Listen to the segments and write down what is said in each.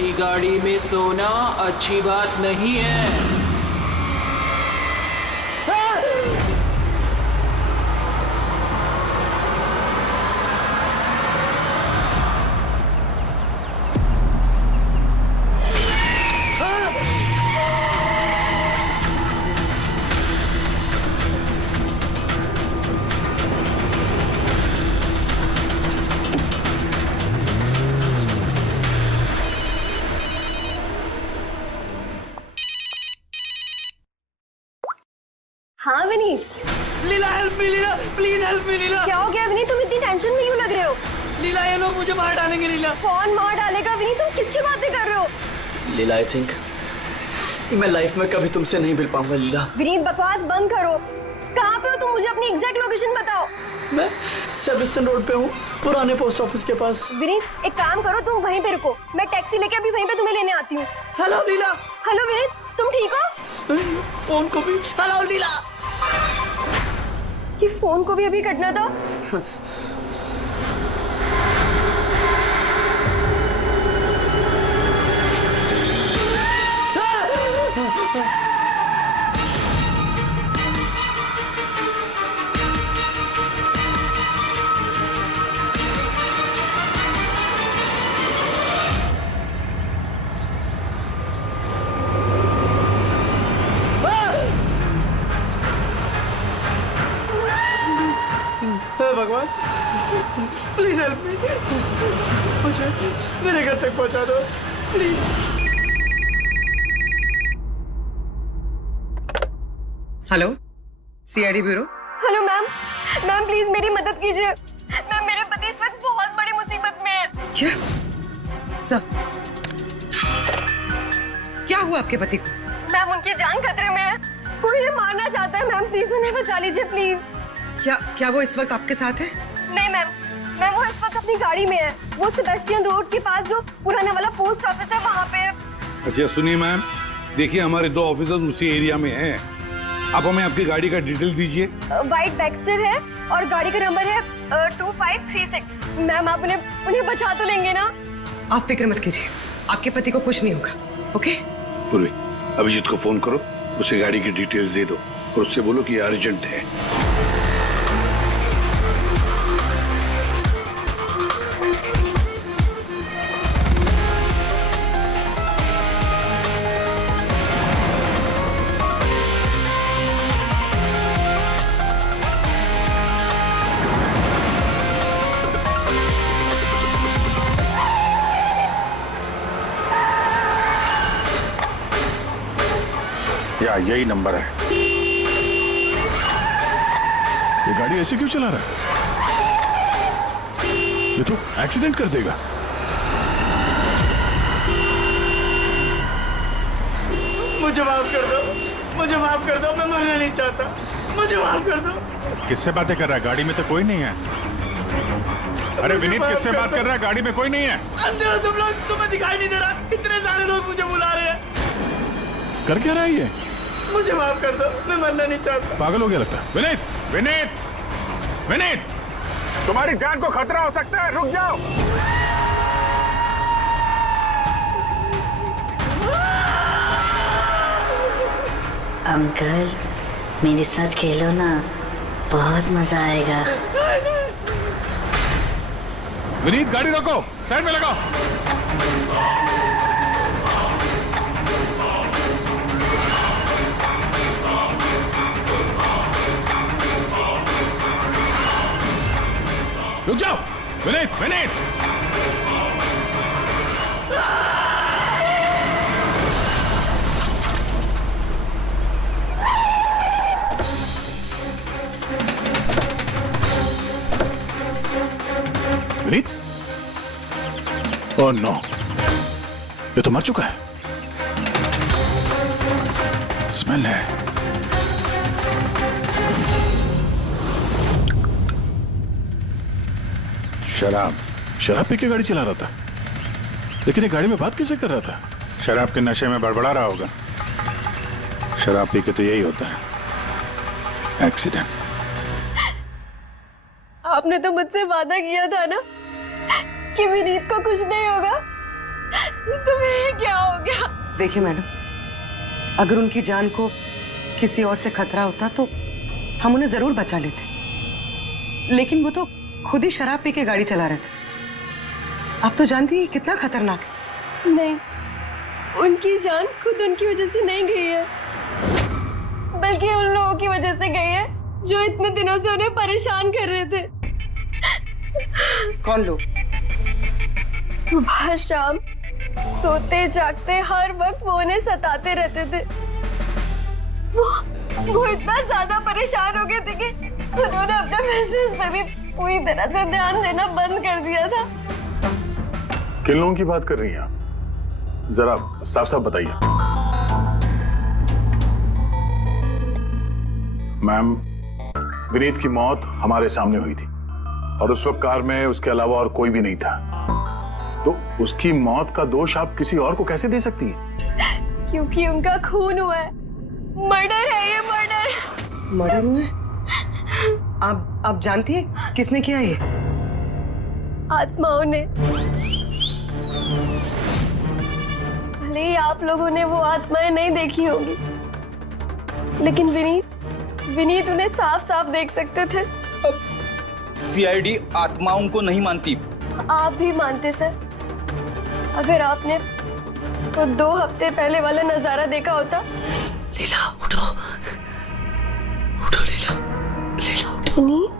ऐसी गाड़ी में सोना अच्छी बात नहीं है। हाँ Vineet. Leela help me, Leela please help me Leela. क्या हो गया विनीत, तुम इतनी टेंशन में क्यों लग रहे हो? लीला ये लोग मुझे मार डालेंगे लीला। कौन मार डालेगा विनीत, तुम किसकी बातें कर रहे हो? लीला आई थिंक मैं लाइफ में कभी तुमसे नहीं मिल पाऊंगा लीला। विनीत बकवास बंद करो। कहाँ पे हो तुम, मुझे अपनी एग्जैक्ट लोकेशन बताओ। मैं सेबस्टन रोड पे हूँ, पुराने पोस्ट ऑफिस के पास। विनीत एक काम करो, तुम वहीं पे रुको, मैं टैक्सी लेके अभी वहीं पे तुम्हें लेने आती हूँ। हेलो लीला। हेलो विनीत, तुम ठीक हो? फोन को भी हेलो लीला। कि फोन को भी अभी कटना था। भगवान प्लीज हेल्प मी, मुझे मेरे घर तक पहुंचा दो please. Hello CID bureau. Hello ma'am, ma'am please मेरी मदद कीजिए। मैम मेरे पति इस वक्त बहुत बड़ी मुसीबत में है। क्या सब क्या हुआ आपके पति को? मैम उनकी जान खतरे में है, कोई उन्हें मारना चाहता है। मैम प्लीज उन्हें बचा लीजिए प्लीज। क्या वो इस वक्त आपके साथ है? नहीं मैम, मैम वो इस वक्त अपनी गाड़ी में है। वो सेबेस्टियन रोड के पास जो पुराने वाला पोस्ट ऑफिस है वहाँ पे है। अच्छा सुनिए मैम, देखिए हमारे 2 ऑफिसर्स उसी एरिया में हैं। आप हमें आपकी गाड़ी का डिटेल दीजिए। वाइट बैक्स्टर है और गाड़ी का नंबर है 2536। मैम आप उन्हें बचा तो लेंगे ना? आप फिक्र मत कीजिए, आपके पति को कुछ नहीं होगा। ओके पूर्वी, अभिजीत को फोन करो, उसे गाड़ी की डिटेल्स दे दो और उससे बोलो कि अर्जेंट है। या यही नंबर है। ये गाड़ी ऐसे क्यों चला रहा है? ये तो एक्सीडेंट कर देगा। मुझे माफ कर दो, मुझे माफ कर दो, मैं मरना नहीं चाहता, मुझे माफ कर दो। किससे बातें कर रहा है? गाड़ी में तो कोई नहीं है। अरे विनीत किससे बात कर रहा है? गाड़ी में कोई नहीं है। अंधे हो तुम लोग, तुम्हें दिखाई नहीं दे रहा? इतने सारे लोग मुझे बुला रहे हैं। कर क्या रहा है ये? मुझे माफ कर दो, मैं मरना नहीं चाहता। पागल हो गया लगता है। विनीत विनीत विनीत, तुम्हारी जान को खतरा हो सकता है, रुक जाओ। अंकल मेरे साथ खेलो ना, बहुत मजा आएगा। विनीत गाड़ी रोको, साइड में लगाओ। रुक जाओ विनीत, विनीत। विनीत? ओह नो, ये तो मर चुका है। स्मेल है। शराब पी के गाड़ी चला रहा था, लेकिन ये गाड़ी में बात कैसे कर रहा था? शराब के नशे में बड़बड़ा रहा होगा। शराब पी के तो यही होता है, एक्सीडेंट। आपने तो मुझसे वादा किया था ना कि विनीत को कुछ नहीं होगा। तुम्हें क्या हो गया? देखिए मैडम, अगर उनकी जान को किसी और से खतरा होता तो हम उन्हें जरूर बचा लेते, लेकिन वो तो खुद ही शराब पी के गाड़ी चला रहे थे। आप तो जानती हैं कितना खतरनाक है। नहीं, उनकी जान खुद उनकी वजह से नहीं गई है, बल्कि उन लोगों की वजह से गई है जो इतने दिनों से उन्हें परेशान कर रहे थे। कौन लोग? सुबह शाम सोते जागते हर वक्त वो उन्हें सताते रहते थे। वो इतना ज्यादा परेशान हो गए थे कि उन्होंने अपने बिजनेस पे भी पूरी तरह से ध्यान देना बंद कर दिया था। किन लोगों की बात कर रही हैं आप? जरा साफ साफ बताइए। मैम, विनीत की मौत हमारे सामने हुई थी और उस वक्त कार में उसके अलावा और कोई भी नहीं था, तो उसकी मौत का दोष आप किसी और को कैसे दे सकती हैं? क्योंकि उनका खून हुआ है। मर्डर है ये, मर्डर। मर्डर हुआ है? आप जानती हैं किसने किया ये? आत्माओं ने। भले ही आप लोगों ने वो आत्माएं नहीं देखी होगी, लेकिन विनीत उन्हें साफ साफ देख सकते थे। सीआईडी आत्माओं को नहीं मानती। आप भी मानते सर। अगर आपने तो 2 हफ्ते पहले वाला नजारा देखा होता। लीला उठो, उठो लीला, लीला उठो। विनीत,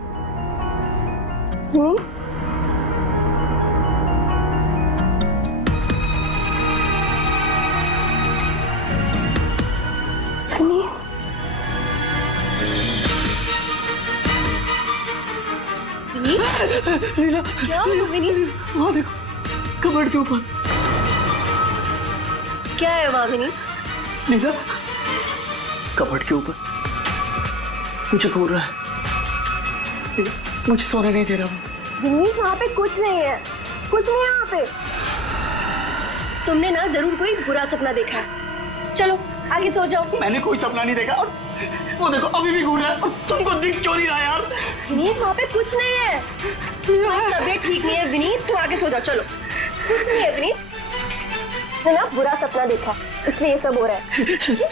विनीत, लीला, क्या हुआ विनीत? वहाँ देखो, कबर्ड के ऊपर। क्या है वहाँ विनीत? लीला, कबर्ड के ऊपर मुझे घूर रहा है। लीला, मुझे सोने नहीं दे रहा वो। विनीत, वहाँ पे कुछ नहीं है, कुछ नहीं है वहाँ पे। तुमने ना जरूर कोई बुरा सपना देखा है। चलो आगे सो जाओ। मैंने कोई सपना नहीं देखा और वो देखो अभी भी घूर रहा है और तुमको दिख क्यों नहीं रहा यार? विनीत, वहाँ पे कुछ नहीं है। तुम्हारी तबीयत ठीक नहीं है विनीत, तुम आगे सो जाओ। चलो, कुछ नहीं है विनीत। मैंने ना बुरा सपना देखा, इसलिए ये सब हो रहा है।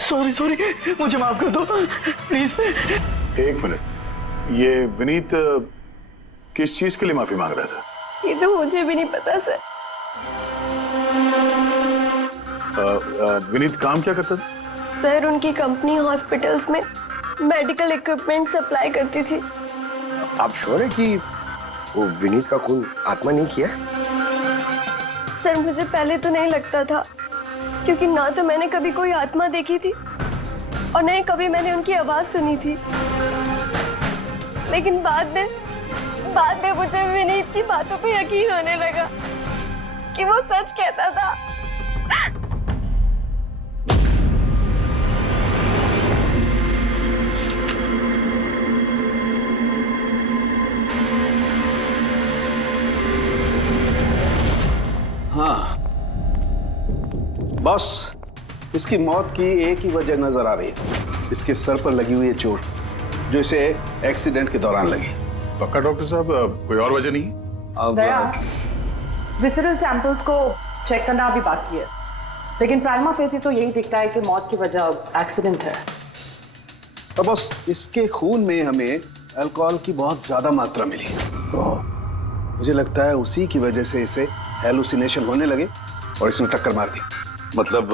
सॉरी सॉरी, मुझे माफ कर दो प्लीज। एक मिनट, ये विनीत किस चीज के लिए माफी मांग रहा था? ये तो मुझे भी नहीं पता सर। विनीत काम क्या करता था? सर, उनकी कंपनी हॉस्पिटल्स में मेडिकल इक्विपमेंट सप्लाई करती थी। आप श्योर है कि वो विनीत का खून आत्मा नहीं किया? सर, मुझे पहले तो नहीं लगता था, क्योंकि ना तो मैंने कभी कोई आत्मा देखी थी और न ही कभी मैंने उनकी आवाज सुनी थी। लेकिन बाद में मुझे विनीत की बातों पे यकीन होने लगा कि वो सच कहता था। हाँ बॉस, इसकी मौत की एक ही वजह नजर आ रही है, इसके सर पर लगी हुई है चोट जो इसे एक्सीडेंट के दौरान लगी। पक्का डॉक्टर साहब, कोई और वजह नहीं? अब विसरल सैंपल्स को चेक करना अभी बाकी है, लेकिन प्राइमा फेसी तो यही दिखता है कि मौत की वजह एक्सीडेंट है। तो बॉस, इसके खून में हमें अल्कोहल की बहुत ज्यादा मात्रा मिली। मुझे लगता है उसी की वजह से इसे हेलुसिनेशन होने लगे और इसने टक्कर मार दी। मतलब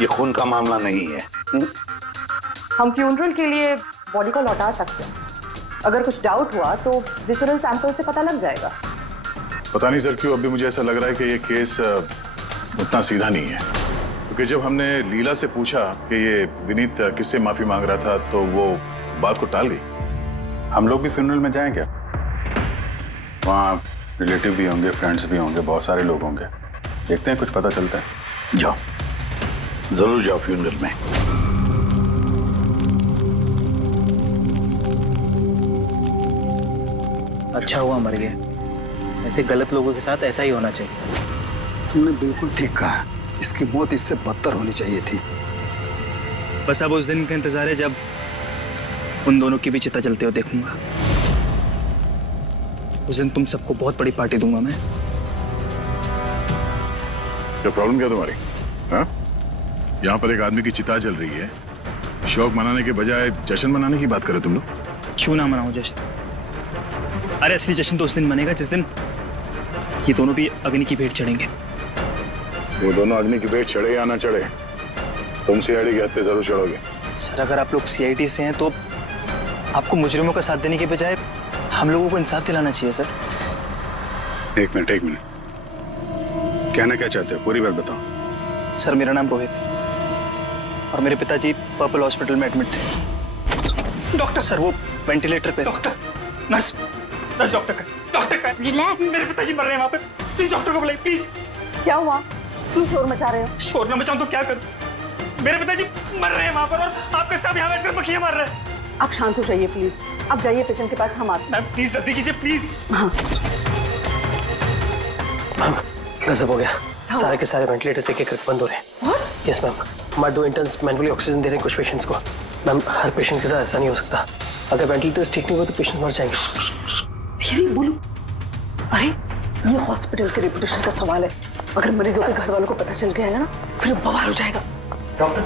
ये खून का मामला नहीं है। हम फ्यूनरल के लिए बॉडी को लौटा सकते हैं। अगर कुछ डाउट हुआ तो विसरल सैंपल से पता लग जाएगा। पता नहीं सर क्यों अभी मुझे ऐसा लग रहा है कि ये केस उतना सीधा नहीं है, क्योंकि जब हमने लीला से पूछा कि ये विनीत किससे माफी मांग रहा था तो वो बात को टाल गई। हम लोग भी फ्यूनरल में जाएं क्या? वहाँ रिलेटिव भी होंगे, फ्रेंड्स भी होंगे, बहुत सारे लोग होंगे, देखते हैं कुछ पता चलता है। जाओ, जरूर जाओ फ्यूनरल में। अच्छा हुआ मर गया, ऐसे गलत लोगों के साथ ऐसा ही होना चाहिए। तुमने बिल्कुल ठीक कहा, इसकी मौत इससे बदतर होनी चाहिए थी। बस अब उस दिन का इंतजार है जब उन दोनों की भी चिता जलते हुए देखूंगा। उस दिन तुम सबको बहुत बड़ी पार्टी दूंगा मैं। क्या प्रॉब्लम क्या तुम्हारी? हाँ? यहाँ पर एक आदमी की चिता जल रही है, शौक मनाने के बजाय जश्न मनाने की बात करे तुम लोग। क्यों ना मनाओ जश्न? अरे असली जश्न तो उस दिन मनेगा जिस दिन ये दोनों भी अग्नि की भेंट चढ़ेंगे। वो दोनों अग्नि की भेंट चढ़े या ना चढ़े, तुम सीआईडी के हत्थे जरूर चढ़ोगे। सर अगर आप लोग सीआईडी से हैं तो आपको मुजरिमों का साथ देने के बजाय हम लोगों को इंसाफ दिलाना चाहिए सर। एक मिनट कहना क्या चाहते हो, पूरी बात बताओ। सर मेरा नाम रोहित है और मेरे पिताजी पर्पल हॉस्पिटल में एडमिट थे। डॉक्टर सर वो वेंटिलेटर पे। डॉक्टर नर्स डॉक्टर का रिलैक्स। मेरे पिताजी मर रहे हैं वहाँ पे, प्लीज डॉक्टर को बुलाइए प्लीज। क्या हुआ? क्यों शोर मचा रहे हो? शोर ना मचाऊं तो क्या करूं? मेरे पिताजी मर रहे हैं वहाँ पर और आपका स्टाफ यहाँ बैठकर मक्खियाँ मार रहा है। आप शांत हो जाइए प्लीज, आप जाइए पेशेंट के पास, हम आते हैं। मैम प्लीज जल्दी कीजिए प्लीज। हाँ गजब हो गया, सारे के सारे वेंटिलेटर्स एक एक करके बंद हो रहे हैं। यस मैम, हमारे 2 इंटर्न्स मैनुअली ऑक्सीजन दे रहे हैं कुछ पेशेंट्स को। मैम हर पेशेंट के साथ ऐसा नहीं हो सकता, अगर वेंटिलेटर्स ठीक नहीं हुआ तो पेशेंट मर जाएंगे। धीरे बोलो। अरे ये हॉस्पिटल के रेपुटेशन का सवाल है, अगर मरीजों के घर वालों को पता चल गया है ना फिर बवाल हो जाएगा। डॉक्टर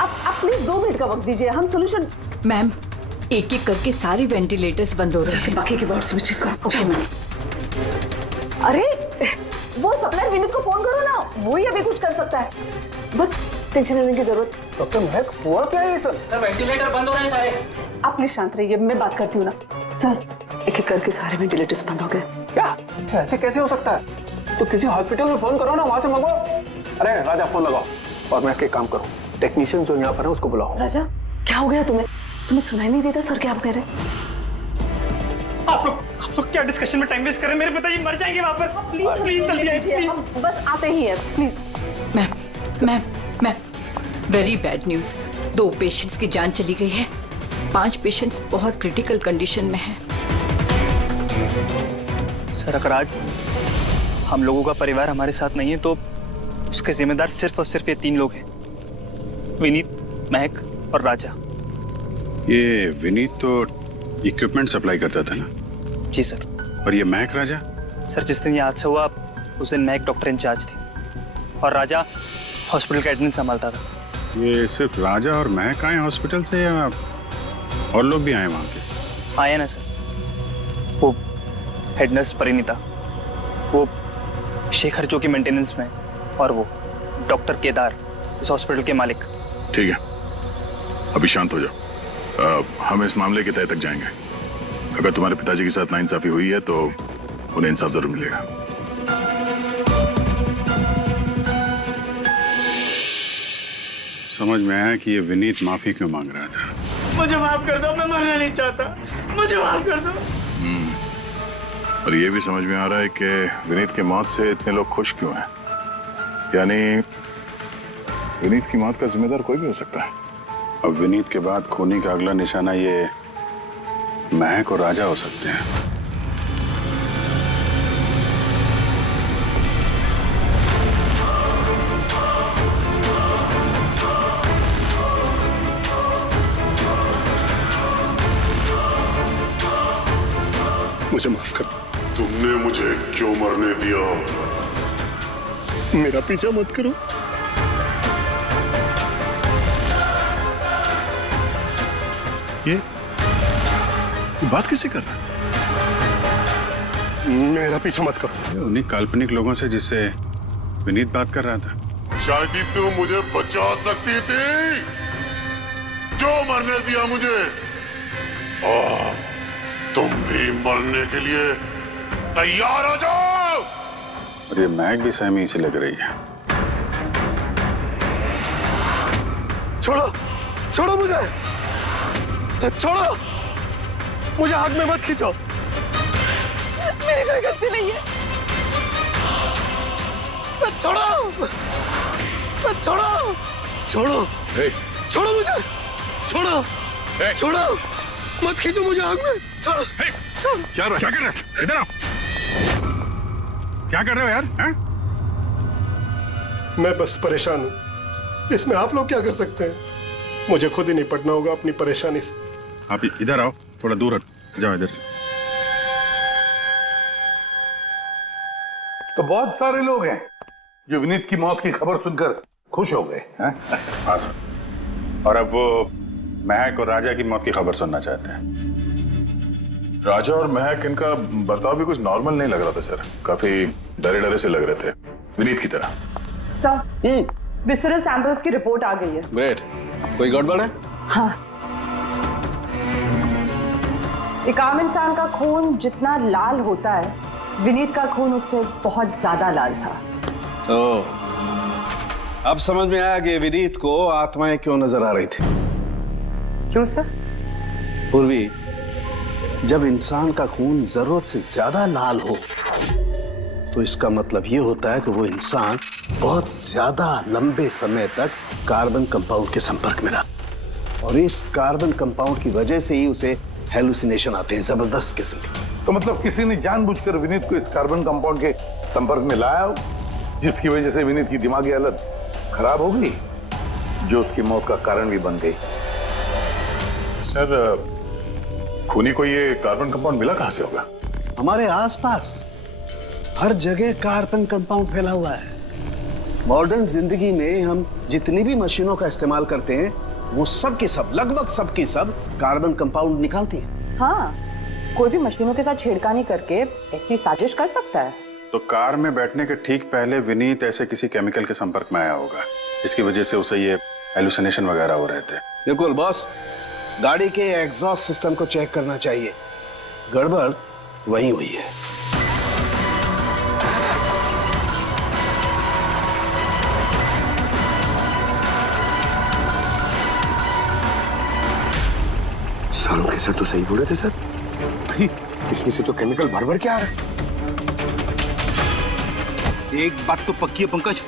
आप प्लीज 2 मिनट का वक्त दीजिए, हम सोल्यूशन। मैम एक एक करके सारे वेंटिलेटर्स बंद हो रहे हैं। बाकी के वार्ड्स में चेक करो। Okay ma'am. अरे वो सप्लायर विनीत को फोन करो ना, वो ही अभी कुछ कर सकता है, बस टेंशन लेने की जरूरत। डॉक्टर महक हुआ क्या है सर? वेंटिलेटर बंद हो रहे हैं सारे। आप प्लीज शांत रहिए, मैं बात करती हूँ ना। सर एक एक करके सारे वेंटिलेटर्स बंद हो गए। क्या ऐसे कैसे हो सकता है? तो किसी हॉस्पिटल में फोन करो ना, वहां से मंगवाओ। अरे राजा फोन लगाओ और मैं एक काम करूँ, टेक्नीशियन जो यहाँ पर है उसको बुलाओ। राजा क्या हो गया तुम्हें सुनाई नहीं देता सर क्या आप कह रहे हैं? आप लोग क्या डिस्कशन में टाइम वेस्ट कर रहे हैं? मेरे पिताजी मर जाएंगे वहाँ पर। प्लीज जल्दी आइए प्लीज। बस आते ही है please. Ma'am very bad news, 2 patients की जान चली गई है, 5 पेशेंट्स बहुत क्रिटिकल कंडीशन में हैं। सर अगर आज हम लोगों का परिवार हमारे साथ नहीं है तो उसके जिम्मेदार सिर्फ और सिर्फ ये 3 लोग हैं, विनीत, महक और राजा। ये विनीत तो इक्विपमेंट सप्लाई करता था ना? जी सर। और ये महक राजा? सर जिस दिन ये हादसा हुआ उस दिन महक डॉक्टर इंचार्ज थी और राजा हॉस्पिटल का एडमिन संभालता था। ये सिर्फ राजा और महक आए हॉस्पिटल से या और लोग भी आए वहाँ के? आए ना सर, वो हेड नर्स परिणीता, वो शेखर जो कि मेंटेनेंस में है, और वो डॉक्टर केदार इस हॉस्पिटल के मालिक। ठीक है, अभी शांत हो जाओ। हम इस मामले के तह तक जाएंगे। अगर तुम्हारे पिताजी के साथ नाइंसाफी हुई है तो उन्हें इंसाफ जरूर मिलेगा। समझ में आया कि ये विनीत माफी क्यों मांग रहा था। मुझे माफ कर दो, मैं मरना नहीं चाहता, मुझे माफ कर दो। और ये भी समझ में आ रहा है कि विनीत की मौत से इतने लोग खुश क्यों हैं। यानी विनीत की मौत का जिम्मेदार कोई भी हो सकता है। अब विनीत के बाद खूनी का अगला निशाना ये महक और राजा हो सकते हैं। मुझे माफ कर दो। तुमने मुझे क्यों मरने दिया? मेरा पीछा मत करो। ये बात किससे कर रहा है? मेरा पीछा मत करो। उन्हीं काल्पनिक लोगों से जिससे विनीत बात कर रहा था। शायद ही तुम मुझे बचा सकती थी। क्यों मरने दिया मुझे? तुम भी मरने के लिए तैयार हो जाओ। और ये महक भी सहमी से लग रही है। छोड़ो, छोड़ो मुझे, छोड़ो मुझे, हाथ में मत खींचो। मेरी कोई गलती नहीं है। छोड़ो, छोड़ो, छोड़ो, छोड़ो मुझे, छोड़ो, छोड़ो, मत खींचो मुझे आग में। छोड़ो। क्या कर रहे हो? इधर आओ। क्या कर रहे हो यार? मैं बस परेशान हूँ, इसमें आप लोग क्या कर सकते हैं? मुझे खुद ही निपटना होगा अपनी परेशानी से। आप इधर आओ, थोड़ा दूर हट जाओ इधर से। तो बहुत सारे लोग हैं, जो विनीत की मौत की खबर सुनकर खुश हो गए हैं? हाँ सर। और अब वो महक और राजा की मौत की खबर सुनना चाहते हैं। राजा और महक, इनका बर्ताव भी कुछ नॉर्मल नहीं लग रहा था सर। काफी डरे डरे से लग रहे थे, विनीत की तरह। सर, विसरल सैंपल्स की रिपोर्ट आ गई है। ग्रेट। कोई गड़बड़ है? हाँ। एक आम इंसान का खून जितना लाल होता है, विनीत का खून उससे बहुत ज्यादा लाल था। ओह, अब समझ में आया कि विनीत को आत्माएं क्यों नजर आ रही थी। क्यों सर? पूर्वी, जब इंसान का खून जरूरत से ज्यादा लाल हो तो इसका मतलब ये होता है कि वो इंसान बहुत ज्यादा लंबे समय तक कार्बन कंपाउंड के संपर्क में रहा, और इस कार्बन कंपाउंड की वजह से ही उसे हेलुसिनेशन आते हैं, जबरदस्त किस्म के। तो मतलब किसी ने जानबूझकर विनीत को इस कार्बन कंपाउंड के संपर्क में लाया हो, जिसकी वजह से विनीत की दिमागी हालत खराब हो गई, जो उसकी मौत का कारण भी बन गई। सर, खूनी को ये कार्बन कंपाउंड मिला कहां से होगा? हमारे आसपास हर जगह कार्बन कंपाउंड फैला हुआ है। मॉडर्न जिंदगी में हम जितनी भी मशीनों का इस्तेमाल करते हैं, वो सब की सब, लगभग सब की सब कार्बन कंपाउंड निकालती हैं। हाँ, कोई भी मशीनों के साथ छेड़खानी करके ऐसी साजिश कर सकता है। तो कार में बैठने के ठीक पहले विनीत ऐसे किसी केमिकल के संपर्क में आया होगा, इसकी वजह से उसे ये हेलुसिनेशन वगैरह हो रहे थे। बिल्कुल बॉस, गाड़ी के एग्जॉस्ट सिस्टम को चेक करना चाहिए। गड़बड़ वही हुई है। सालों के सर तो सही बोले थे सर। इसमें से तो केमिकल भर भर के आ रहा है। एक बात तो पक्की है पंकज,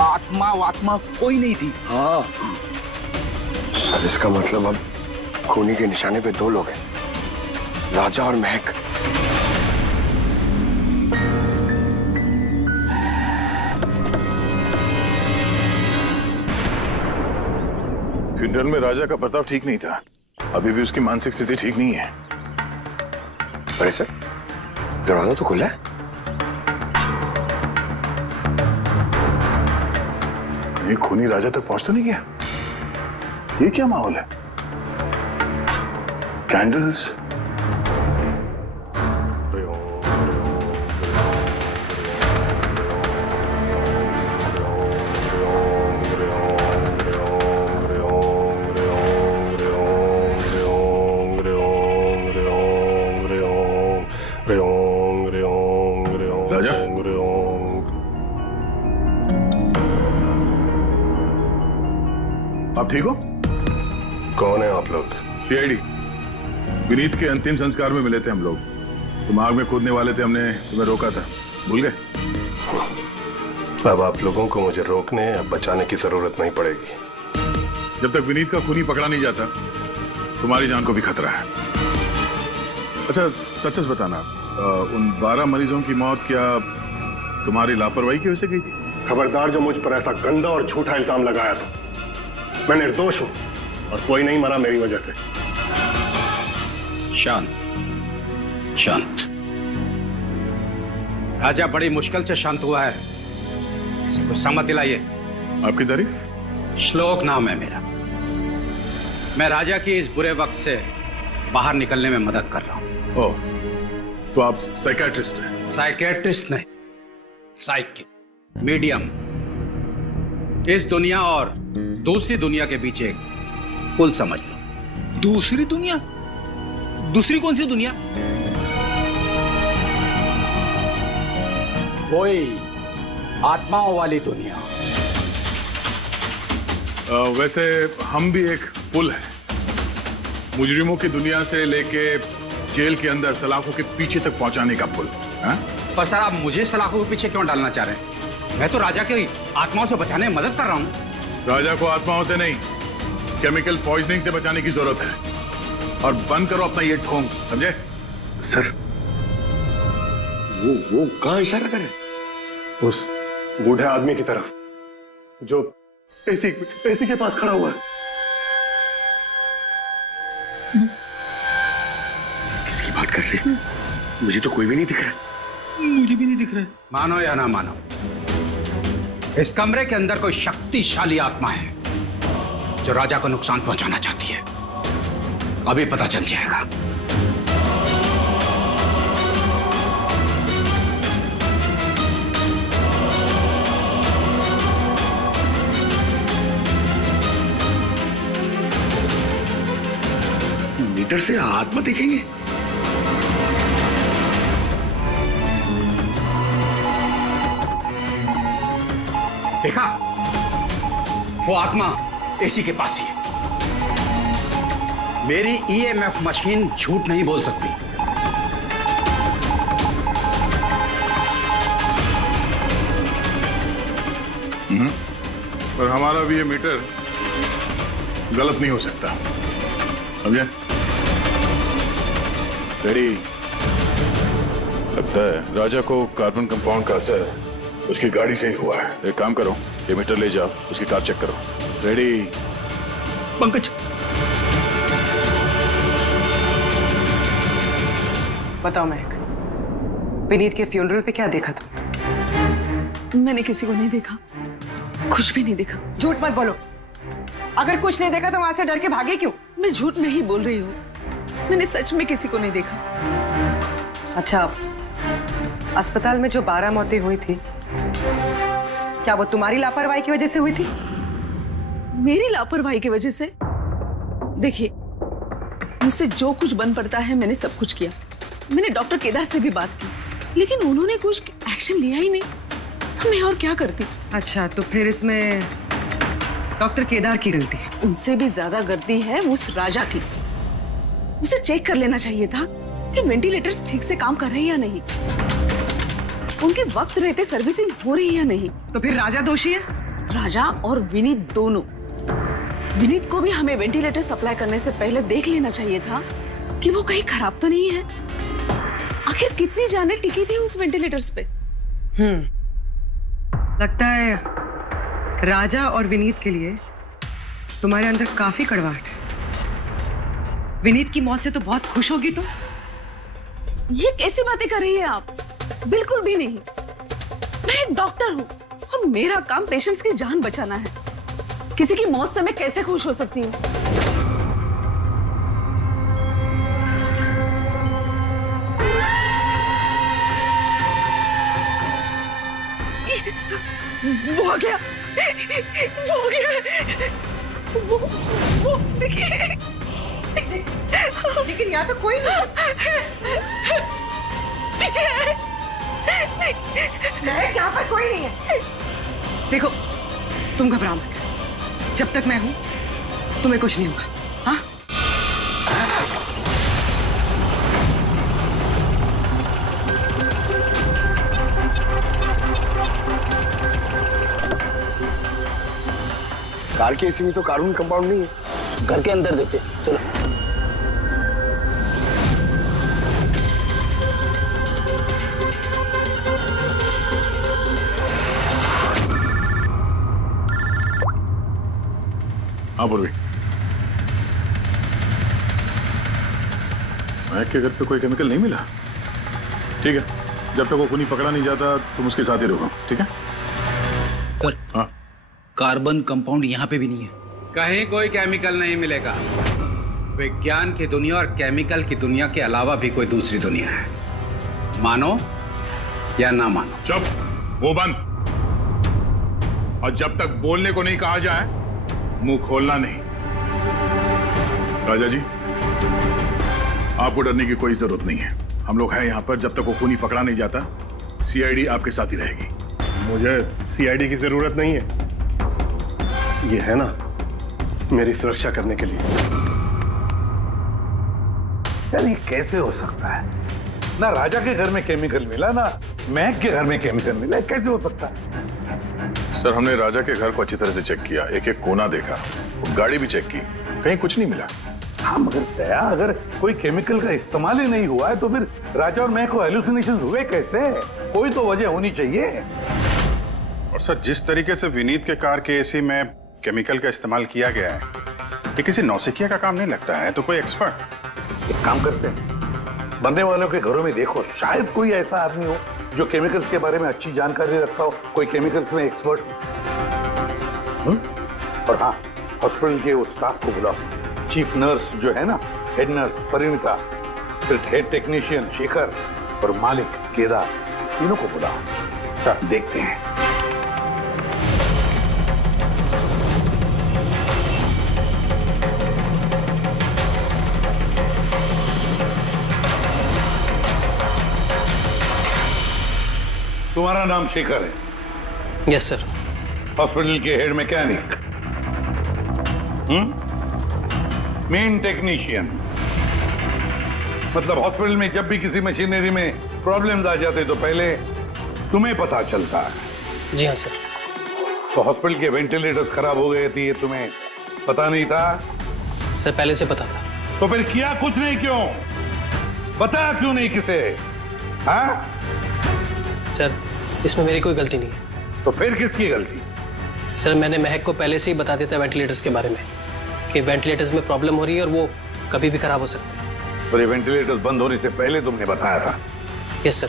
आत्मा कोई नहीं थी। हाँ सर, इसका मतलब अब खूनी के निशाने पे दो लोग हैं, राजा और महक। फ्यूनरल में राजा का बर्ताव ठीक नहीं था, अभी भी उसकी मानसिक स्थिति ठीक नहीं है। अरे सर, दरवाजा तो खुला है। ये खूनी राजा तक पहुंच तो नहीं गया? ये क्या माहौल है? कैंडल्स, राजा, आप ठीक हो? कौन है आप लोग? सीआईडी। विनीत के अंतिम संस्कार में मिले थे हम लोग। तुम आग में कूदने वाले थे, हमने तुम्हें रोका था, भूल गए? अब आप लोगों को मुझे रोकने या बचाने की जरूरत नहीं पड़ेगी। जब तक विनीत का खूनी पकड़ा नहीं जाता, तुम्हारी जान को भी खतरा है। अच्छा, सच सच बताना, उन 12 मरीजों की मौत क्या तुम्हारी लापरवाही की वजह से गई थी? खबरदार जो मुझ पर ऐसा गंदा और झूठा इल्जाम लगाया तो। मैं निर्दोष हूं और कोई नहीं मरा मेरी वजह से। शांत शांत। राजा बड़ी मुश्किल से शांत हुआ है, इसे गुस्सा मत दिलाइए। आपकी तारीफ? श्लोक नाम है मेरा। मैं राजा की इस बुरे वक्त से बाहर निकलने में मदद कर रहा हूं। ओह, तो आप साइकियाट्रिस्ट हैं? साइकियाट्रिस्ट नहीं, साइकिक, मीडियम। इस दुनिया और दूसरी दुनिया के बीच एक पुल समझ लो। दूसरी दुनिया? दूसरी कौन सी दुनिया? वही आत्माओं वाली दुनिया। वैसे हम भी एक पुल है, मुजरिमों की दुनिया से लेके जेल के अंदर सलाखों के पीछे तक पहुंचाने का पुल। पर सर, आप मुझे सलाखों के पीछे क्यों डालना चाह रहे हैं? मैं तो राजा की आत्माओं से बचाने में मदद कर रहा हूं। राजा को आत्माओं से नहीं, केमिकल पॉइजनिंग से बचाने की जरूरत है। और बंद करो अपना ये ढोंग, समझे? सर, वो कहां इशारा करे? उस बूढ़े आदमी की तरफ जो एसी के पास खड़ा हुआ है। किसकी बात कर रहे हैं? मुझे तो कोई भी नहीं दिख रहा। मुझे भी नहीं दिख रहा है। मानो या ना मानो, इस कमरे के अंदर कोई शक्तिशाली आत्मा है जो राजा को नुकसान पहुंचाना चाहती है। अभी पता चल जाएगा। मीटर से आत्मा देखेंगे? देखा, वो आत्मा एसी के पास ही है। मेरी ईएमएफ मशीन झूठ नहीं बोल सकती। पर हमारा भी ये मीटर गलत नहीं हो सकता, समझे? रेडी? लगता है राजा को कार्बन कंपाउंड का असर उसकी गाड़ी से ही हुआ है। एक काम करो, ये मीटर ले जाओ, उसकी कार चेक करो। रेडी? पंकज, बताओ महक, विनीत के फ्यूनरल पे क्या देखा तुम? मैंने किसी को नहीं देखा, कुछ भी नहीं देखा। झूठ मत बोलो। अगर कुछ नहीं देखा तो वहां से डर के भागे क्यों? मैं झूठ नहीं बोल रही हूँ, मैंने सच में किसी को नहीं देखा। अच्छा, अस्पताल में जो 12 मौतें हुई थी, क्या वो तुम्हारी लापरवाही की वजह से हुई थी? मेरी लापरवाही की वजह से? देखिए, मुझसे जो कुछ बन पड़ता है मैंने सब कुछ किया। मैंने डॉक्टर केदार से भी बात की, लेकिन उन्होंने कुछ एक्शन लिया ही नहीं, तो मैं और क्या करती? अच्छा, तो फिर इसमें डॉक्टर केदार की गलती है? उनसे भी ज्यादा गलती है उस राजा की। उसे चेक कर लेना चाहिए था कि वेंटिलेटर्स ठीक से काम कर रहे हैं या नहीं, उनके वक्त रहते सर्विसिंग हो रही है या नहीं। तो फिर राजा दोषी है? राजा और विनीत दोनों। विनीत को भी हमें वेंटिलेटर सप्लाई करने से पहले देख लेना चाहिए था कि वो कहीं खराब तो नहीं है। आखिर कितनी जानें टिकी थी उस वेंटिलेटर्स पे? लगता है राजा और विनीत के लिए तुम्हारे अंदर काफी कड़वाहट है। विनीत की मौत से तो बहुत खुश होगी तुम। ये कैसी बातें कर रही है आप? बिल्कुल भी नहीं। मैं एक डॉक्टर हूँ और मेरा काम पेशेंट्स की जान बचाना है। किसी की मौत से मैं कैसे खुश हो सकती हूँ? वो आ गया, वो आ गया, वो देखिए। लेकिन यहाँ तो कोई नहीं। पीछे यहाँ पर कोई नहीं है। देखो, तुम घबराओ मत। जब तक मैं हूं तुम्हें कुछ नहीं होगा। हाँ? कार के एसी में तो कार्बन कंपाउंड नहीं है। घर के अंदर देखते, चलो। हाँ पूर्वी, महक के घर पे कोई केमिकल नहीं मिला? ठीक है, जब तक वो खूनी पकड़ा नहीं जाता तुम उसके साथ ही रहो, ठीक है? सर, हाँ, कार्बन कंपाउंड यहाँ पे भी नहीं है। कहीं कोई केमिकल नहीं मिलेगा। विज्ञान की दुनिया और केमिकल की दुनिया के अलावा भी कोई दूसरी दुनिया है, मानो या ना मानो। चुप, वो बंद। और जब तक बोलने को नहीं कहा जाए मुंह खोलना नहीं। राजा जी, आपको डरने की कोई जरूरत नहीं है। हम लोग हैं यहाँ पर। जब तक वो खूनी पकड़ा नहीं जाता सीआईडी आपके साथ ही रहेगी। मुझे सीआईडी की जरूरत नहीं है, ये है ना मेरी सुरक्षा करने के लिए। यार ये कैसे हो सकता है? ना राजा के घर में केमिकल मिला, ना महक के घर में केमिकल मिला, कैसे हो सकता है? सर, हमने राजा के घर को अच्छी तरह से चेक किया, एक एक कोना देखा, गाड़ी भी चेक की, कहीं कुछ नहीं मिला। हाँ मगर दया, अगर कोई केमिकल का इस्तेमाल ही नहीं हुआ है तो फिर राजा और महक को हेलुसिनेशन हुए कैसे? कोई तो वजह होनी चाहिए। और सर, जिस तरीके से विनीत के कार के एसी में केमिकल का इस्तेमाल किया गया है, ये किसी नौसिखिया का काम नहीं लगता है। तो कोई एक्सपर्ट। एक काम करते हैं, मरने वालों के घरों में देखो, शायद कोई ऐसा आदमी हो जो केमिकल्स के बारे में अच्छी जानकारी रखता हो, कोई केमिकल्स में एक्सपर्ट। और हाँ, हॉस्पिटल के उस स्टाफ को बुलाओ, चीफ नर्स जो है ना, हेड नर्स परिणीता, फिर हेड टेक्नीशियन शेखर और मालिक केदार, तीनों को बुलाओ। सर देखते हैं। तुम्हारा नाम शेखर है? Yes sir. हॉस्पिटल के हेड मैकेनिक, मेन टेक्नीशियन, मतलब हॉस्पिटल में जब भी किसी मशीनरी में प्रॉब्लम्स आ जाते तो पहले तुम्हें पता चलता है। जी हाँ सर। तो हॉस्पिटल के वेंटिलेटर्स खराब हो गए थे, ये तुम्हें पता नहीं था? सर पहले से पता था। तो फिर किया कुछ नहीं क्यों? बताया क्यों नहीं किसे? हाँ सर इसमें मेरी कोई गलती नहीं है। तो फिर किसकी गलती? सर मैंने महक को पहले से ही बता दिया था वेंटिलेटर्स के बारे में कि वेंटिलेटर्स में प्रॉब्लम हो रही है और वो कभी भी खराब हो सकते हैं। और ये वेंटिलेटर्स बंद होने से पहले तुमने बताया था? यस सर,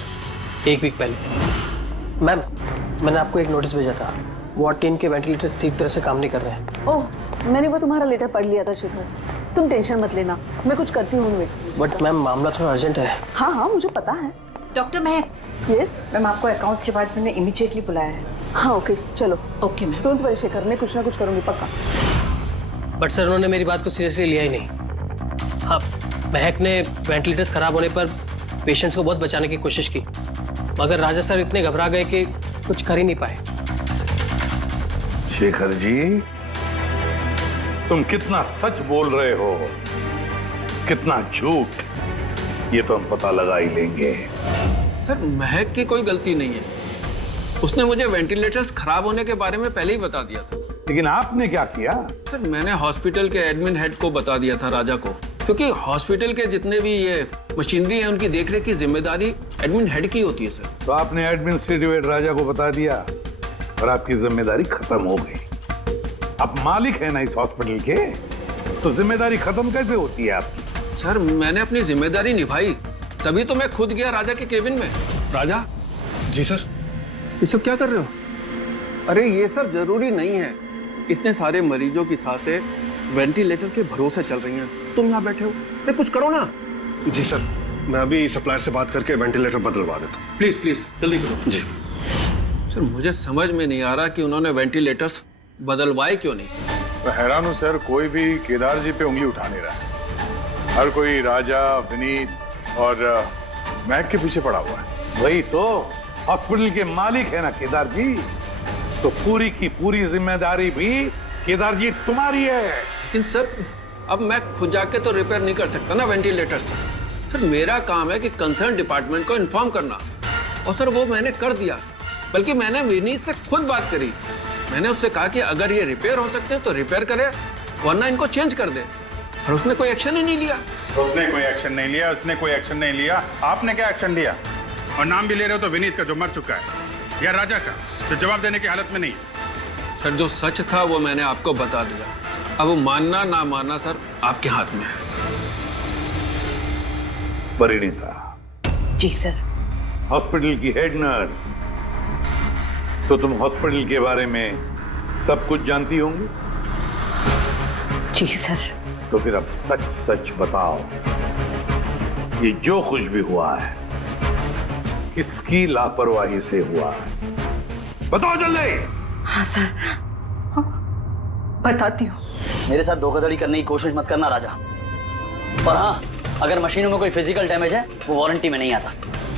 1 वीक पहले। मैम मैंने आपको एक नोटिस भेजा था, वार्ड 3 के वेंटिलेटर्स ठीक तरह से काम नहीं कर रहे हैं। ओह, मैंने वो तुम्हारा लेटर पढ़ लिया था शेखर, तुम टेंशन मत लेना, मैं कुछ करती हूँ। बट मैम मामला थोड़ा अर्जेंट है। हाँ हाँ मुझे पता है। डॉक्टर महक। यस मैम, आपको अकाउंट्स डिपार्टमेंट में इमीडिएटली बुलाया है। हाँ ओके चलो। Okay ma'am. Don't worry Shekhar, मैं कुछ ना कुछ करूँगी पक्का। बट सर उन्होंने मेरी बात को सीरियसली लिया ही नहीं। हाँ, महक ने वेंटिलेटर्स खराब होने पर पेशेंट्स को बहुत बचाने की कोशिश की, मगर राजा सर इतने घबरा गए कि कुछ कर ही नहीं पाए। शेखर जी, तुम कितना सच बोल रहे हो, कितना झूठ, ये तो हम पता लगा ही लेंगे। सर महक की कोई गलती नहीं है, उसने मुझे वेंटिलेटर्स खराब होने के बारे में पहले ही बता दिया था। लेकिन आपने क्या किया? सर मैंने हॉस्पिटल के एडमिन हेड को बता दिया था, राजा को, क्योंकि हॉस्पिटल के जितने भी ये मशीनरी है उनकी देखरेख की जिम्मेदारी एडमिन हेड की होती है सर। तो आपने एडमिनिस्ट्रेटिव हेड राजा को बता दिया और आपकी जिम्मेदारी खत्म हो गई। आप मालिक है ना इस हॉस्पिटल के, तो जिम्मेदारी खत्म कैसे होती है आपकी? सर मैंने अपनी जिम्मेदारी निभाई, तभी तो मैं खुद गया राजा के केबिन में। राजा। जी सर। ये सब क्या कर रहे हो? अरे ये सब जरूरी नहीं है, इतने सारे मरीजों की सांसें वेंटिलेटर के भरोसे चल रही हैं, तुम यहाँ बैठे हो, अरे कुछ करो ना। जी सर, मैं अभी सप्लायर से बात करके वेंटिलेटर बदलवा देता हूँ। प्लीज प्लीज जल्दी करो। जी सर मुझे समझ में नहीं आ रहा कि उन्होंने वेंटिलेटर्स बदलवाए क्यों नहीं। मैं हैरान हूँ सर, कोई भी केदार जी पे उंगली उठा नहीं रहा। हर कोई राजा, विनीत और महक के पीछे पड़ा हुआ है। वही तो, हॉस्पिटल के मालिक है ना केदार जी, तो पूरी की पूरी जिम्मेदारी भी केदार जी तुम्हारी है। लेकिन सर अब मैं खुद जाके तो रिपेयर नहीं कर सकता ना वेंटिलेटर्स। सर मेरा काम है कि कंसर्न डिपार्टमेंट को इन्फॉर्म करना, और सर वो मैंने कर दिया। बल्कि मैंने विनीत से खुद बात करी, मैंने उससे कहा कि अगर ये रिपेयर हो सकते हैं तो रिपेयर करे, वरना इनको चेंज कर दे, और उसने कोई एक्शन ही नहीं लिया। उसने कोई एक्शन नहीं लिया, उसने कोई एक्शन नहीं लिया। आपने क्या एक्शन लिया? और नाम भी ले रहे हो तो विनीत का जो मर चुका है, या राजा का जो जवाब देने की हालत में नहीं है। सर जो सच था वो मैंने आपको बता दिया, अब वो मानना ना मानना सर आपके हाथ में है। परिणीता। जी सर। हॉस्पिटल की हेड नर्स, तो तुम हॉस्पिटल के बारे में सब कुछ जानती होंगी। जी सर। तो फिर अब सच सच बताओ, ये जो कुछ भी हुआ है किसकी लापरवाही से हुआ है? बताओ जल्दी। हाँ सर, बताती हूँ। मेरे साथ धोखाधड़ी करने की कोशिश मत करना राजा। और हाँ, अगर मशीनों में कोई फिजिकल डैमेज है वो वारंटी में नहीं आता।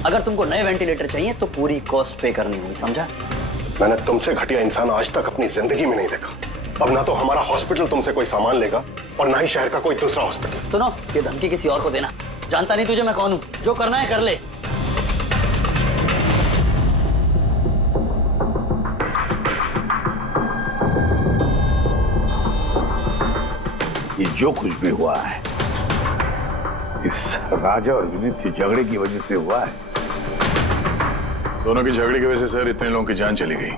अगर तुमको नए वेंटिलेटर चाहिए तो पूरी कॉस्ट पे करनी होगी, समझा? मैंने तुमसे घटिया इंसान आज तक अपनी जिंदगी में नहीं देखा। अब ना तो हमारा हॉस्पिटल तुमसे कोई सामान लेगा और ना ही शहर का कोई दूसरा हॉस्पिटल। सुनो, ये धमकी किसी और को देना, जानता नहीं तुझे मैं कौन हूँ, जो करना है कर ले। ये जो कुछ भी हुआ है इस राजा और विनीत के झगड़े की वजह से हुआ है। दोनों की झगड़े की वजह से सर इतने लोगों की जान चली गई।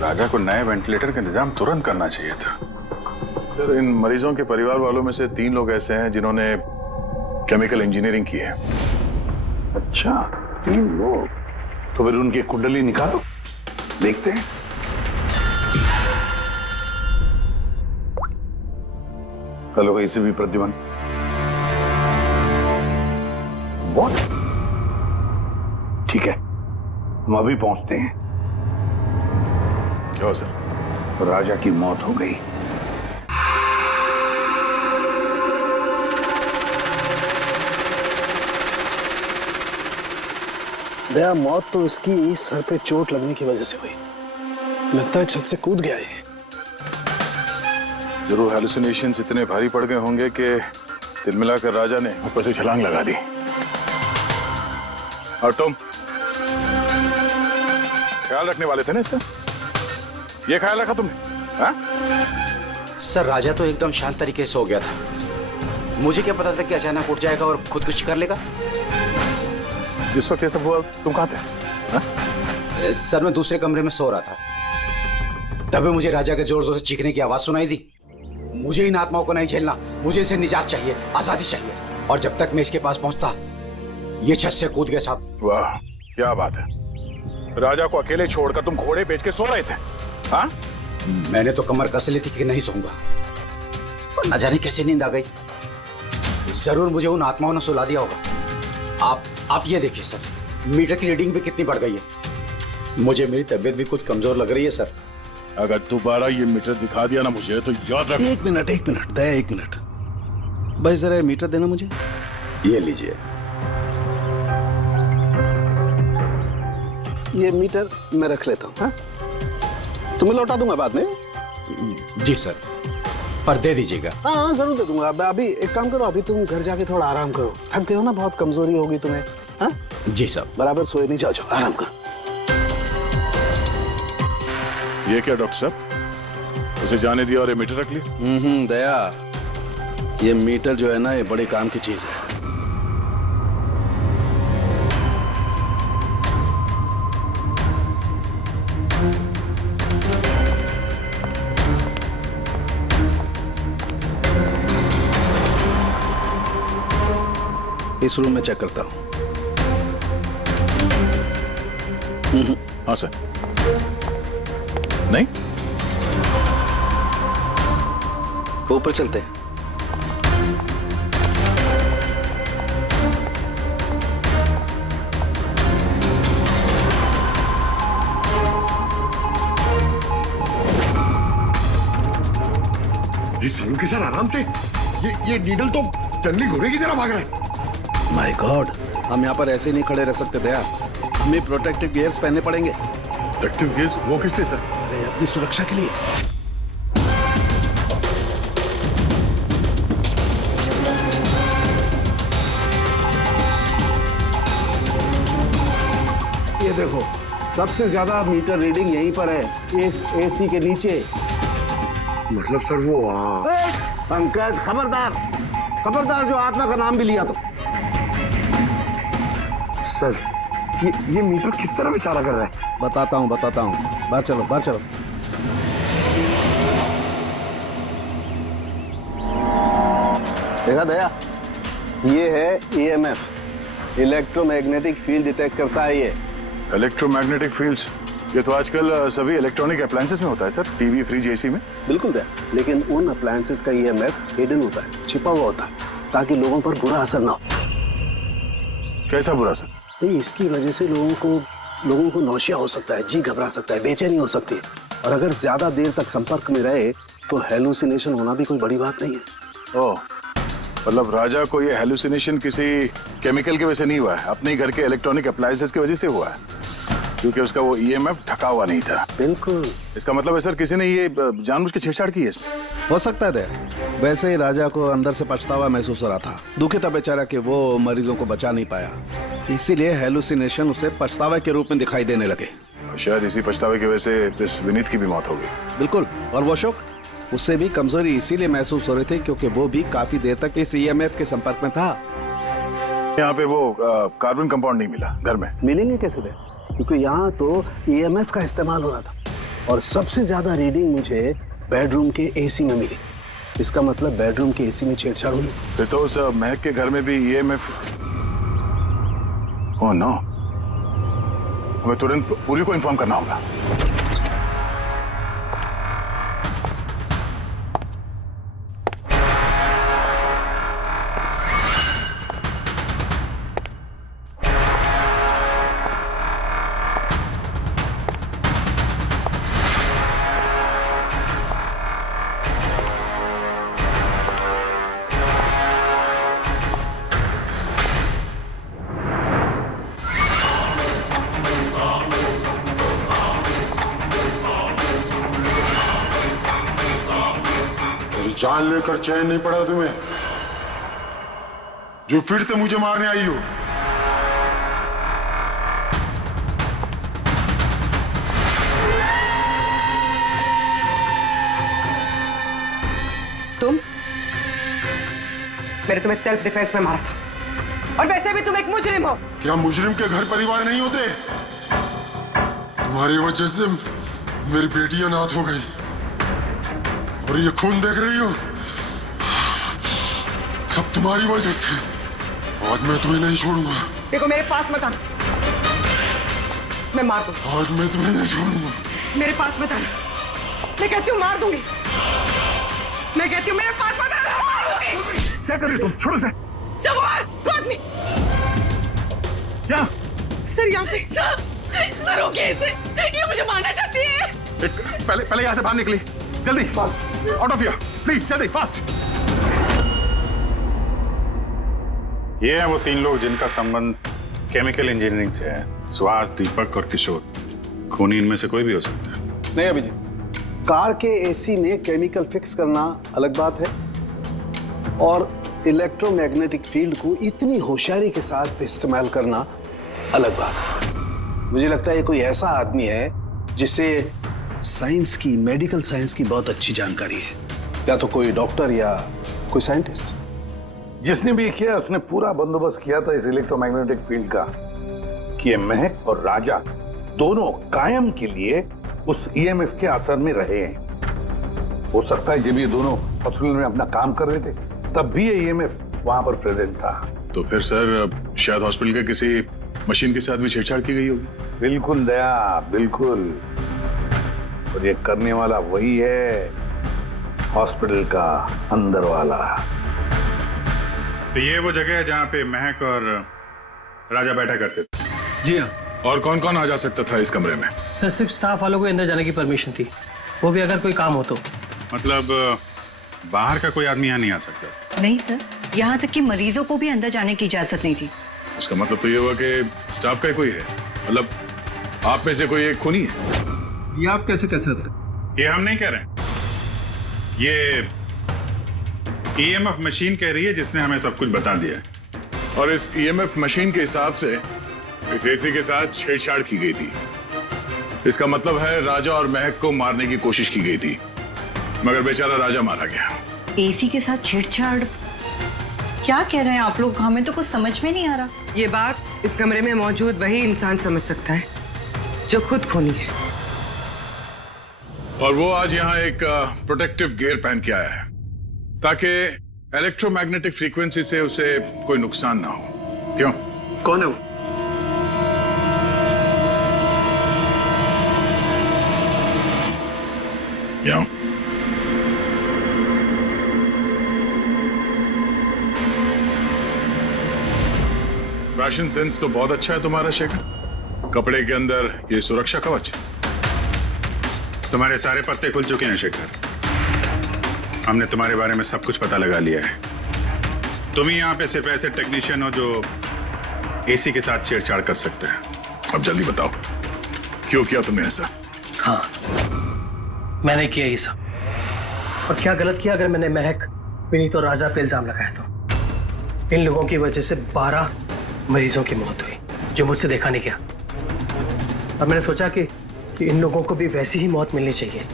राजा को नए वेंटिलेटर का इंतजाम तुरंत करना चाहिए था। सर इन मरीजों के परिवार वालों में से 3 लोग ऐसे हैं जिन्होंने केमिकल इंजीनियरिंग की है। अच्छा, 3 लोग। तो फिर उनकी कुंडली निकालो, देखते हैं। Hello ACP Pradyuman. बहुत ठीक है, हम अभी पहुंचते हैं। क्या हो सर? राजा की मौत हो गई। दया, मौत तो उसकी सर पे चोट लगने की वजह से हुई। लगता है छत से कूद गया ये। जरूर हेलुसिनेशंस इतने भारी पड़ गए होंगे कि दिल मिलाकर राजा ने ऊपर से छलांग लगा दी। और तुम ख्याल रखने वाले थे ना इसका? ये ख्याल रखा तुमने? हाँ? सर राजा तो एकदम शांत तरीके से सो गया था। मुझे क्या पता था कि अचानक उठ जाएगा और खुदकुशी कर लेगा। जिस वक्त ये सब हुआ तुम कहाँ थे? हाँ? सर मैं दूसरे कमरे में सो रहा था, तभी मुझे राजा के जोर जोर से चीखने की आवाज सुनाई दी। मुझे इन आत्माओं को नहीं झेलना, मुझे इसे निजात चाहिए, आजादी चाहिए। और जब तक मैं इसके पास पहुंचता, ये छत से कूद गया साहब। वाह, क्या बात है। राजा को अकेले छोड़कर तुम घोड़े बेच के सो रहे थे? हाँ? मैंने तो कमर कस ली थी कि नहीं सोऊंगा, पर न जाने कैसे नींद आ गई। जरूर मुझे उन आत्माओं ने सुला दिया होगा। आप ये देखिए सर, मीटर की रीडिंग भी कितनी बढ़ गई है। मुझे मेरी तबीयत भी कुछ कमजोर लग रही है सर। अगर दोबारा ये मीटर दिखा दिया ना मुझे तो याद रख। एक मिनट दया, 1 मिनट भाई, जरा मीटर देना मुझे। ये लीजिए। ये मीटर मैं रख लेता हूँ। हाँ, तुम्हें लौटा दूंगा बाद में। जी सर, पर दे दीजिएगा। हाँ जरूर दे दूंगा। अभी एक काम करो, अभी तुम घर जाके थोड़ा आराम करो। थक गए हो ना, बहुत कमजोरी होगी तुम्हें। हाँ जी सर। बराबर सोए नहीं, जाओ आराम करो। ये क्या डॉक्टर साहब, उसे जाने दिया और ये मीटर रख लिया? दया, ये मीटर जो है ना, ये बड़े काम की चीज है। इस रूम में चेक करता हूं। हाँ सर। नहीं, ऊपर चलते हैं। ये सालू के सर आराम से, ये नीडल तो जंगली घोड़े की तरह भाग रहा है। माय गॉड, हम यहाँ पर ऐसे नहीं खड़े रह सकते दया, हमें प्रोटेक्टिव गियर्स पहनने पड़ेंगे। Protective gears? वो किस लिए सर? अरे अपनी सुरक्षा के लिए। ये देखो, सबसे ज्यादा मीटर रीडिंग यहीं पर है, इस एसी के नीचे। मतलब सर वो पंकज, खबरदार जो आत्मा का नाम भी लिया तो। सर ये मीटर किस तरह इशारा कर रहा है? बताता हूँ। बाहर चलो। देखा दया, ये है EMF, इलेक्ट्रोमैग्नेटिक फील्ड डिटेक्ट करता है ये। इलेक्ट्रोमैग्नेटिक फील्ड्स, ये तो आजकल सभी इलेक्ट्रॉनिक अप्लायंसेस में होता है सर, टीवी, फ्रिज, एसी में। बिल्कुल दया, लेकिन उन अप्लायंसेस का EMF हिडन होता है, छिपा हुआ होता है, ताकि लोगों पर बुरा असर ना हो। कैसा बुरा असर? इसकी वजह से लोगों को नौशिया हो सकता है, जी घबरा सकता है, बेचैनी हो सकती है, और अगर ज्यादा देर तक संपर्क में रहे तो हेलुसिनेशन होना भी कोई बड़ी बात नहीं है। ओह, मतलब राजा को ये हेलुसिनेशन किसी केमिकल की वजह से नहीं हुआ है, अपने घर के इलेक्ट्रॉनिक अप्लायंसेस की वजह से हुआ है, क्योंकि उसका वो EMF ढका हुआ नहीं था। बिल्कुल। इसका मतलब है सर, किसी ने ये जानबूझ के छेड़छाड़ की है इसमें। हो सकता है दया, वैसे ही राजा को अंदर से पछतावा महसूस हो रहा था, दुखी था बेचारा कि वो मरीजों को बचा नहीं पाया, इसीलिए हेलुसिनेशन उसे पछतावे के रूप में दिखाई देने लगे। शायद इसी पछतावे की वजह से इस विनीत की भी मौत हो गई। बिल्कुल, और वो शौक, उससे भी कमजोरी इसीलिए महसूस हो रही थी क्योंकि वो भी काफी देर तक इस EMF के संपर्क में था। यहाँ पे वो कार्बन कंपाउंड नहीं मिला घर में। मिलेंगे कैसे थे, क्योंकि यहाँ तो EMF का इस्तेमाल हो रहा था, और सबसे ज्यादा रीडिंग मुझे बेडरूम के AC में मिली। इसका मतलब बेडरूम के एसी में छेड़छाड़ हुई। फिर तो उस महक के घर में भी EMF। ओह नो, हमें तुरंत पूरी को इन्फॉर्म करना होगा। जान लेकर चैन नहीं पड़ा तुम्हें, जो फिर से मुझे मारने आई हो। तुम? मैंने तुम्हें सेल्फ डिफेंस में मारा था, और वैसे भी तुम एक मुजरिम हो। क्या मुजरिम के घर परिवार नहीं होते? तुम्हारी वजह से मेरी बेटी अनाथ हो गई, और ये खून देख रही हो, सब तुम्हारी वजह से। आज मैं तुम्हें नहीं छोड़ूंगा। देखो मेरे पास मत आना, मैं मार दूंगा। आज मैं तुम्हें नहीं छोड़ूंगा। मेरे पास मत आना, मैं कहती हूँ मार दूंगी। मैं कहती हूँ मेरे पास मत आना, मार दूंगी। क्या कर रही तुम? छोड़ो से। सब आदमी। क्या? सर यहाँ पे। सर रोकिए इसे, ये मुझे मारना चाहती है। पहले यहाँ से बाहर निकली, जल्दी आउट ऑफ हियर प्लीज, जल्दी फास्ट। ये हैं वो 3 लोग जिनका संबंध केमिकल इंजीनियरिंग से है। सुहास, दीपक और किशोर। खूनी इनमें से कोई भी हो सकता है। नहीं अभिजीत, कार के एसी में केमिकल फिक्स करना अलग बात है, और इलेक्ट्रोमैग्नेटिक फील्ड को इतनी होशियारी के साथ इस्तेमाल करना अलग बात है। मुझे लगता है ये कोई ऐसा आदमी है जिसे साइंस की, मेडिकल साइंस की बहुत अच्छी जानकारी है, या तो कोई डॉक्टर या कोई साइंटिस्ट। जिसने भी किया उसने पूरा बंदोबस्त किया था इस इलेक्ट्रोमैग्नेटिक फील्ड का, कि ये महक और राजा दोनों कायम के लिए उस EMF के असर में रहे हैं। हो सकता है जब ये दोनों हॉस्पिटल में अपना काम कर रहे थे तब भी ये EMF वहां पर प्रेजेंट था। तो फिर सर शायद हॉस्पिटल के किसी मशीन के साथ भी छेड़छाड़ की गई होगी। बिल्कुल दया, बिल्कुल। और ये करने वाला वही है, हॉस्पिटल का अंदर वाला। तो ये वो जगह है जहाँ पे महक और राजा बैठा करते थे। जी हाँ। और कौन कौन आ जा सकता था इस कमरे में? सर सिर्फ स्टाफ वालों को अंदर जाने की परमिशन थी, वो भी अगर कोई काम हो तो। मतलब बाहर का कोई आदमी यहाँ नहीं आ सकता? नहीं सर, यहाँ तक कि मरीजों को भी अंदर जाने की इजाजत नहीं थी। इसका मतलब तो ये हुआ कि स्टाफ का कोई है, मतलब आप में से कोई एक खूनी है। ये आप कैसे कह सकते हैं? ये हम नहीं कह रहे हैं, ये EMF मशीन कह रही है जिसने हमें सब कुछ बता दिया है। और इस EMF मशीन के हिसाब से इस AC के साथ छेड़छाड़ की गई थी। इसका मतलब है राजा और महक को मारने की कोशिश की गई थी, मगर बेचारा राजा मारा गया। AC के साथ छेड़छाड़? क्या कह रहे हैं आप लोग? हमें तो कुछ समझ में नहीं आ रहा। ये बात इस कमरे में मौजूद वही इंसान समझ सकता है जो खुद खूनी है। और वो आज यहाँ एक प्रोटेक्टिव गियर पहन के आया है ताकि इलेक्ट्रोमैग्नेटिक फ्रीक्वेंसी से उसे कोई नुकसान ना हो। क्यों? कौन है वो? क्यों? फैशन सेंस तो बहुत अच्छा है तुम्हारा शेखर। कपड़े के अंदर ये सुरक्षा कवच। तुम्हारे सारे पत्ते खुल चुके हैं शेखर। हमने तुम्हारे बारे में सब कुछ पता लगा लिया है। तुम ही यहाँ पे सिर्फ ऐसे टेक्नीशियन हो जो AC के साथ छेड़छाड़ कर सकते हैं। अब जल्दी बताओ, क्यों किया तुमने ऐसा? हाँ, मैंने किया ये सब। और क्या गलत किया अगर मैंने महक, विनीत और राजा पे इल्जाम लगाया तो? इन लोगों की वजह से 12 मरीजों की मौत हुई जो मुझसे देखा नहीं गया। और मैंने सोचा कि इन लोगों को भी वैसी ही मौत मिलनी चाहिए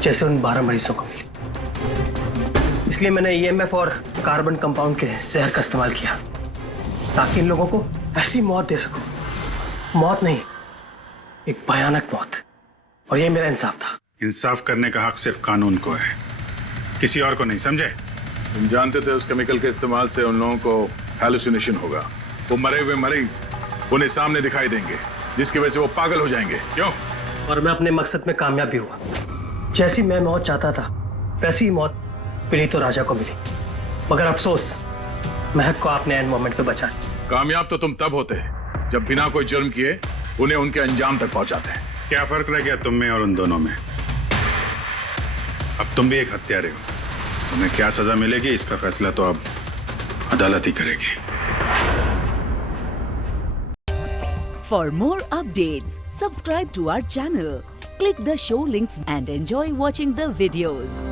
जैसे उन 12 मरीजों को मिली। इसलिए मैंने EMF और कार्बन कंपाउंड के जहर का इस्तेमाल किया ताकि इन लोगों को ऐसी मौत दे सकूं। मौत नहीं, एक भयानक मौत। और ये मेरा इंसाफ था। इंसाफ करने का हक सिर्फ कानून को है। किसी और को नहीं, समझे? तुम जानते थे उस केमिकल के इस्तेमाल से उन लोगों को हैलुसिनेशन होगा। वो मरे हुए मरीज उन्हें सामने दिखाई देंगे, जिसकी वजह से वो पागल हो जाएंगे। क्यों? और मैं अपने मकसद में कामयाब भी हुआ। जैसी मैं मौत चाहता था वैसी ही मौत विनीत और राजा को मिली, मगर अफसोस महक को आपने एंड मोमेंट पे बचा। कामयाब तो तुम तब होते जब बिना कोई जुर्म किए उन्हें उनके अंजाम तक पहुंचाते हैं। क्या फर्क रह गया तुम में और उन दोनों में? अब तुम भी एक हत्यारे हो। तुम्हें क्या सजा मिलेगी इसका फैसला तो अब अदालत ही करेगी। For more updates, subscribe to our channel, click the show links and enjoy watching the videos.